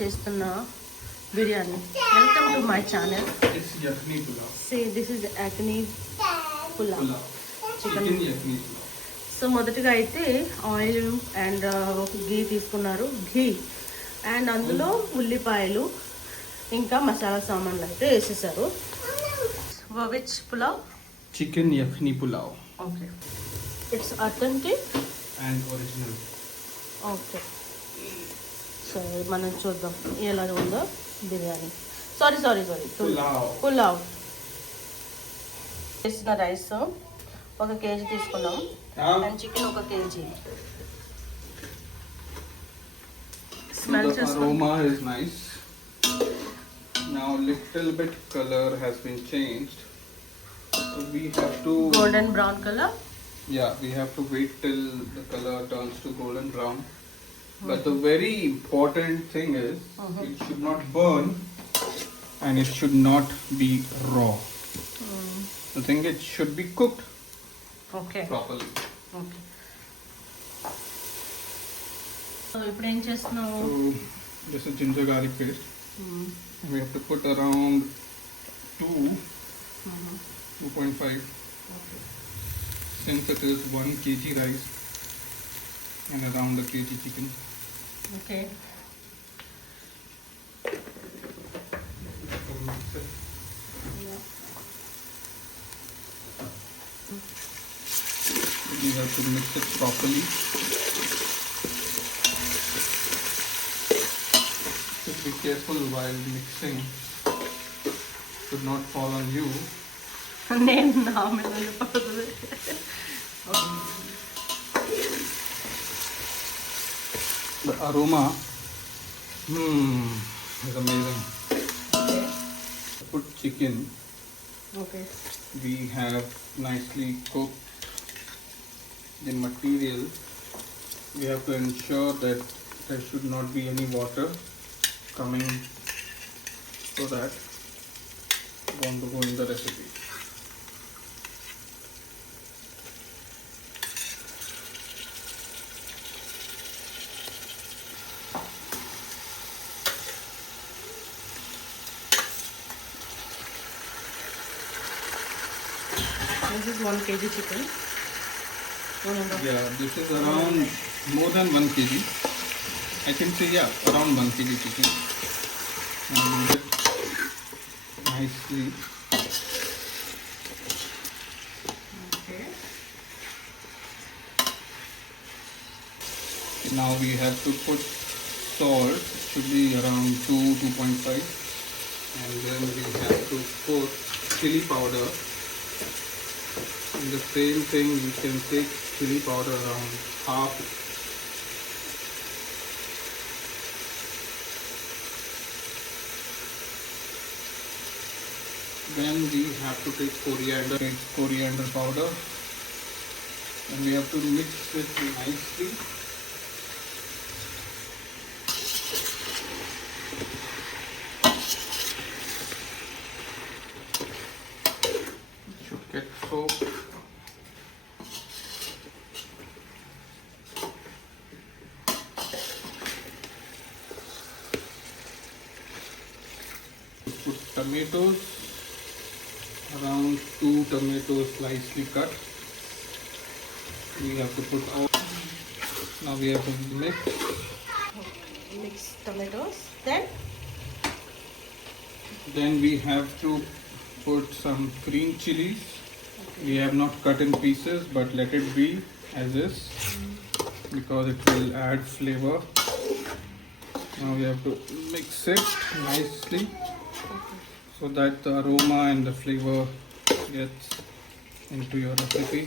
చేస్తున్న biryani. Welcome to my channel. It's Yakhini pulav. Say this is yakhni pulav, chicken Yakhini pulav. So మొదటిగా అయితే oil and ఘీ తీసుకున్నారు. ఘీ and అందులో ఉల్లిపాయలు ఇంకా మసాలా సామాన్లు అయితే వేసేసారు. Which pulao? Chicken Yakhini pulav. Okay, it's authentic And original. Okay. So మనం చూద్దాం ఎలా ఉందో బిర్యానీ. సారీ పులావ్. చేసిన రైస్ 1 కేజీ తీసుకున్నాం and chicken 1 KG. Smell The aroma is nice. Now little bit color has been changed. So we have to golden brown colour. Yeah, we have to wait till the color turns to golden brown. But the very important thing is it should not burn and it should not be raw. The thing it should be cooked okay properly. Okay. So ఇప్పుడు ఏం చేస్తున్నావు? So this is ginger garlic paste. We have to put around 2.5 since it is 1 kg rice and around a kg chicken. Okay. You have to mix it properly. Just be careful while mixing. Should not fall on you. నేను నా మీద పడుతుంది. The aroma is amazing. Okay Put chicken. Okay. We have nicely cooked the material. We have to ensure that there should not be any water coming so that it won't go in the recipe. This is 1 kg chicken. Yeah, this is around more than 1 kg. I can say around 1 kg chicken. And do it nicely. Okay. Now we have to put salt. It should be around 2.5. And then we have to put chili powder. And the same thing, you can take chili powder around half. Then we have to take coriander powder, and we have to mix it nicely. It should get soaked. Put tomatoes, around 2 tomatoes slightly cut. We have to put all. Now we have to mix. Mix tomatoes. Then we have to put some green chilies. We have not cut in pieces, but let it be as is because it will add flavor. Now we have to mix it nicely so that the aroma and the flavor gets into your recipe.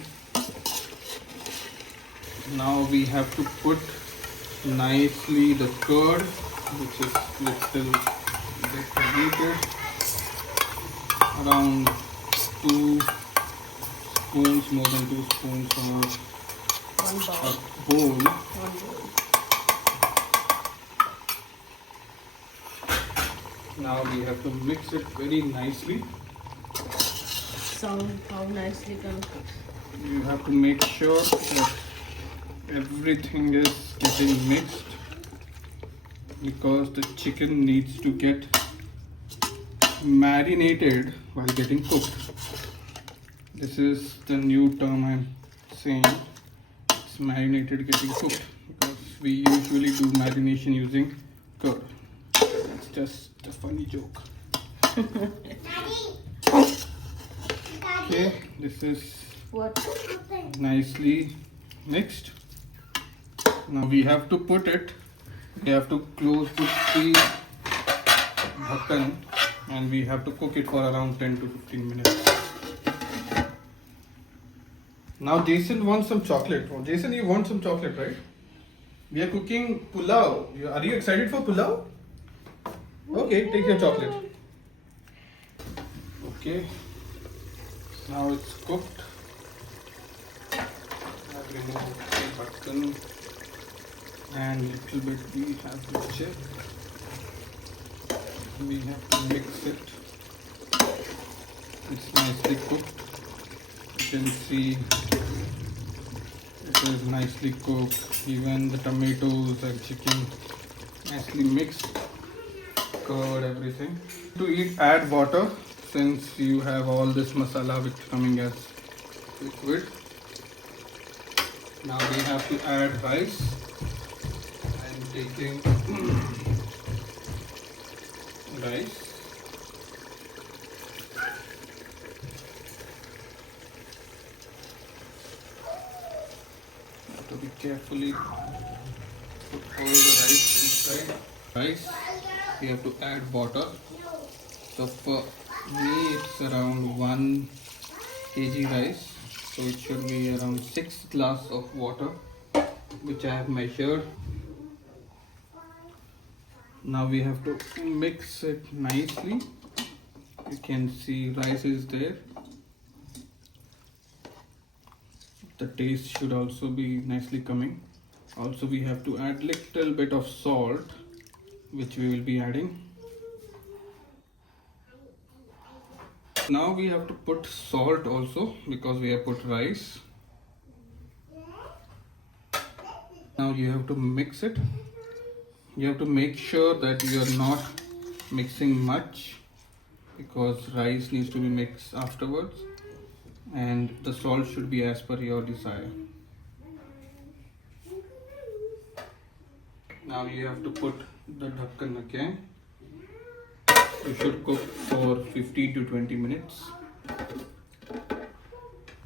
Now we have to put nicely the curd, which is little bit diluted, around 2 spoons, more than 2 spoons, or 1 bowl. a bowl. 1 bowl. Now we have to mix it very nicely. Sound how nicely done. You have to make sure that everything is getting mixed. because the chicken needs to get marinated while getting cooked. This is the new term I'm saying. It's marinated getting cooked because we usually do marination using curd. It's just a funny joke. Okay, this is nicely mixed. Now we have to put it. We have to put the dhakkan and we have to cook it for around 10 to 15 minutes. Now Jason wants some chocolate. Oh, Jason, you want some chocolate, right? We are cooking pulav. Are you excited for pulav? Okay, take your chocolate. Okay. Now it's cooked. I've removed the button and little bit we have to check. We have to mix it. It's nicely cooked. You can see it is nicely cooked. Even the tomatoes and chicken nicely mixed. Curd, everything. To add water since you have all this masala which is coming as liquid. Now we have to add rice. I'm taking rice. Have to be carefully put all the rice inside. Rice, we have to add water. So for me it's around 1 kg rice. So it should be around 6 glasses of water which I have measured. Now we have to mix it nicely. You can see rice is there. The taste should also be nicely coming. Also we have to add little bit of salt which we will be adding. Now we have to put salt also because we have put rice. Now you have to mix it. You have to make sure that you are not mixing much because rice needs to be mixed afterwards and the salt should be as per your desire. Now you have to put the dhakkan again. You should cook for 15 to 20 minutes.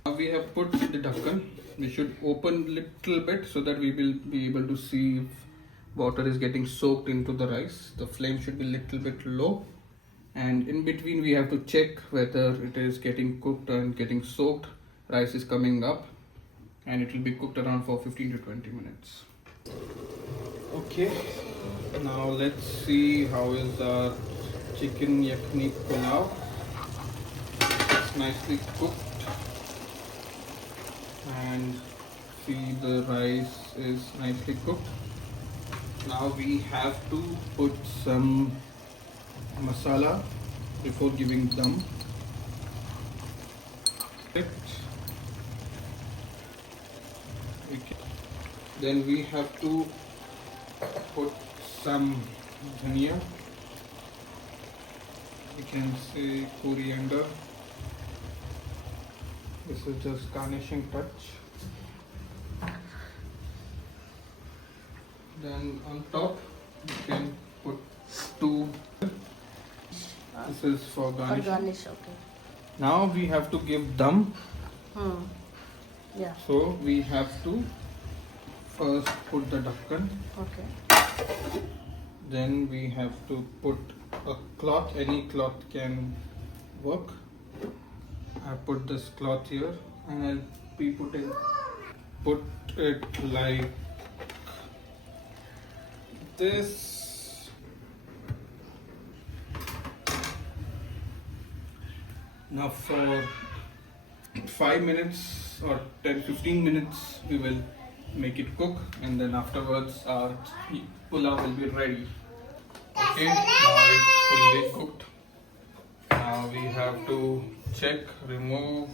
Now we have put the dhakkan. We should open little bit so that we will be able to see if water is getting soaked into the rice. The flame should be little bit low. And in between we have to check whether it is getting cooked and getting soaked. Rice is coming up and it will be cooked around for 15 to 20 minutes. Okay, now let's see how is our chicken yakhini pulav. It's nicely cooked and see the rice is nicely cooked. Now we have to put some masala before giving dum. Then we have to put some dhania. You can say coriander. This is just garnishing touch. Then on top you can put 2. This is for garnish. Okay. Now we have to give dum. Yeah. So we have to first put the dhakkan. Okay. Then we have to put a cloth. Any cloth can work. I put this cloth here and I'll be put it like this. Now for 5 minutes or 10-15 minutes we will make it cook and then afterwards our pulav will be ready. Okay, now it's fully cooked. Now we have to check, remove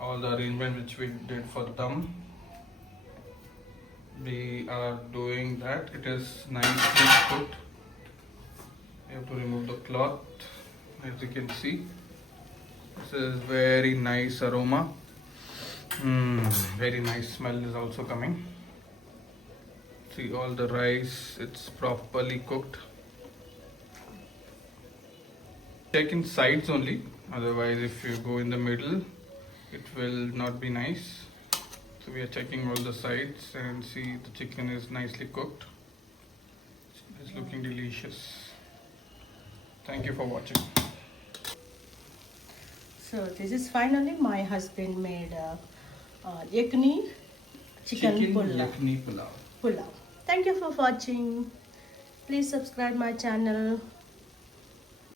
all the arrangement which we did for dum. we are doing that. It is nicely cooked. You have to remove the cloth. As you can see, this is very nice aroma. Very nice smell is also coming. See all the rice, it's properly cooked. Check in sides only, otherwise if you go in the middle it will not be nice. So we are checking all the sides and see the chicken is nicely cooked. It's looking delicious. Thank you for watching. So this is finally my husband made Yakhini chicken pulav. Yakhini pulav. Thank you for watching. Please subscribe my channel.